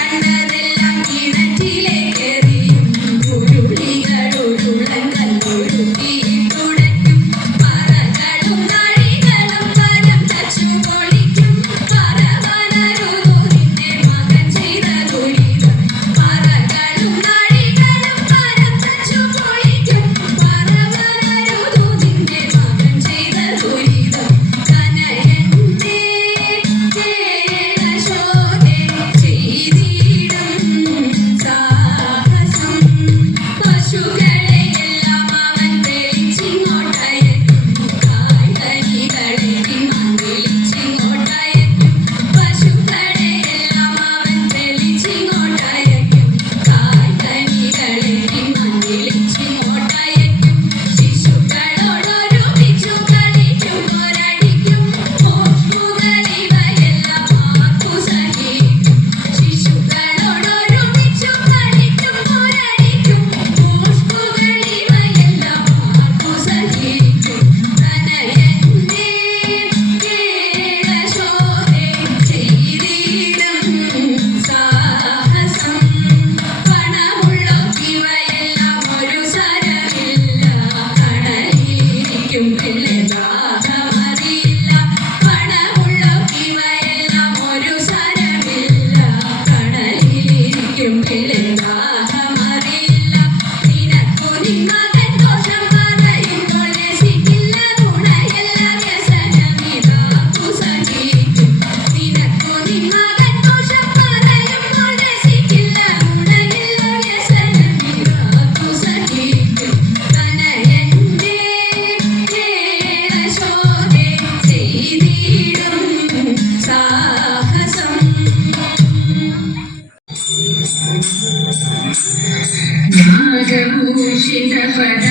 and she's our first.